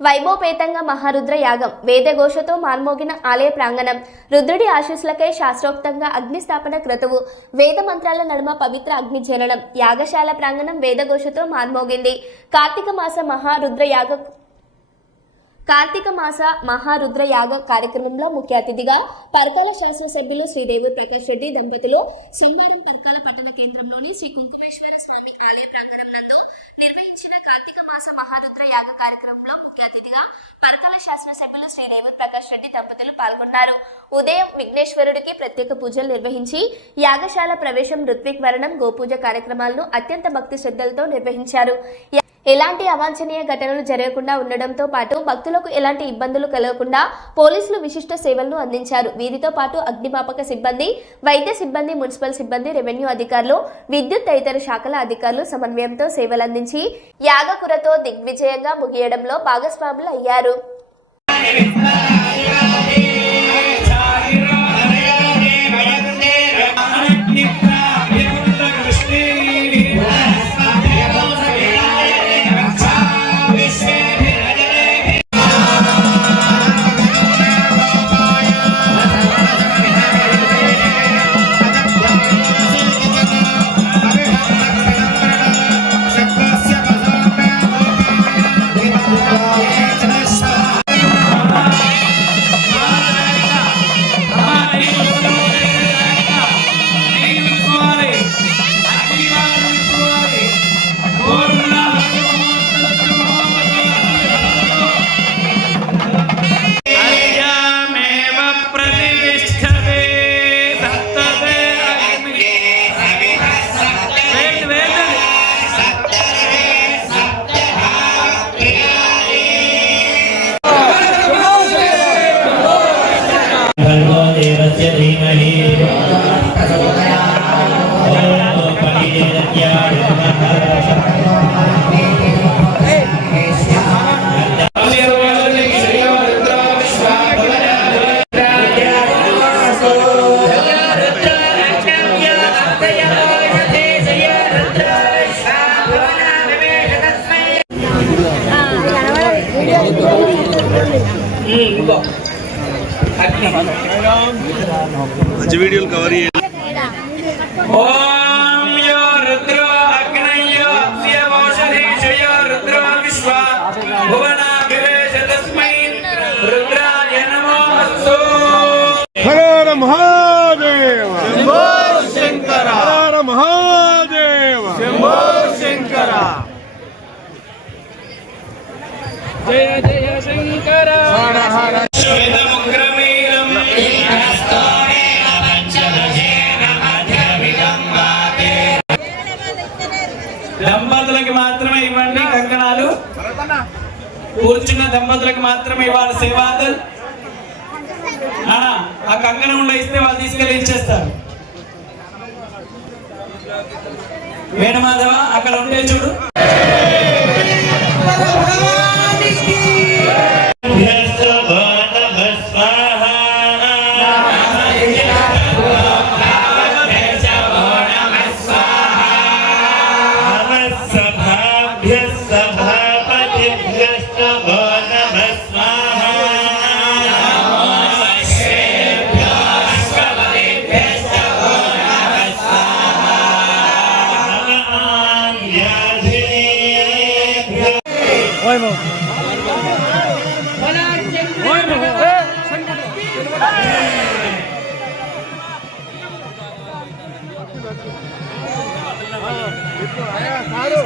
వైభవపేతంగా మహారుద్ర యాగం వేదఘోషతో మార్మోగిన ఆలయ ప్రాంగణం రుద్రుడి ఆశీస్సులకై శాస్త్రోక్తంగా అగ్నిస్థాపన క్రతువు వేద మంత్రాల నడుమ పవిత్ర అగ్ని జననం యాగశాల ప్రాంగణం వేదఘోషతో మార్మోగింది కార్తీక మాస మహారుద్ర యాగ కార్తీక మాస మహారుద్ర యాగ కార్యక్రమంలో ముఖ్య అతిథిగా పరకాల శాసనసభ్యులు శ్రీదేవి ప్రకాష్ రెడ్డి దంపతులు సోమవారం పరకాల పట్టణ కేంద్రంలోని శ్రీ కుంకుమేశ్వర స్వామి ఆలయ ప్రాంగణం నందు నిర్వహించిన కార్తీక మాస మహారుద్ర యాగ కార్యక్రమంలో అతిథిగా పరకాల శాసనసభ్యులు శ్రీదేవి ప్రకాష్ రెడ్డి దంపతులు పాల్గొన్నారు. ఉదయం విఘ్నేశ్వరుడికి ప్రత్యేక పూజలు నిర్వహించి యాగశాల ప్రవేశం ఋత్విక్ వరణం గోపూజ కార్యక్రమాలను అత్యంత భక్తి శ్రద్ధలతో నిర్వహించారు. ఎలాంటి అవాంఛనీయ ఘటనలు జరగకుండా ఉండడంతో పాటు భక్తులకు ఎలాంటి ఇబ్బందులు కలగకుండా పోలీసులు విశిష్ట సేవలను అందించారు. వీరితో పాటు అగ్నిమాపక సిబ్బంది వైద్య సిబ్బంది మున్సిపల్ సిబ్బంది రెవెన్యూ అధికారులు విద్యుత్ తదితర శాఖల అధికారులు సమన్వయంతో సేవలందించి యాగకురతో దిగ్విజయంగా ముగియడంలో భాగస్వాములు అయ్యారు. మంచి వీడియోలు కవర్ చేయండి మహాదేవ. శంభో శంకర. హర మహాదేవ. శంభో శంకర. జయ జయ శంకర. హర హర. శ్వేతముగ్రమీరం దంపతులకి మాత్రమే ఇవ్వండి కంకణాలు. కూర్చున్న దంపతులకు మాత్రమే ఇవ్వాలి. సేవాదల్ ఆ కంకణం ఉండ ఇస్తే వాళ్ళు తీసుకెళ్ళి ఇచ్చేస్తారు వేణుమాధవ అక్కడ ఉంటే చూడు. Yes, the కాదు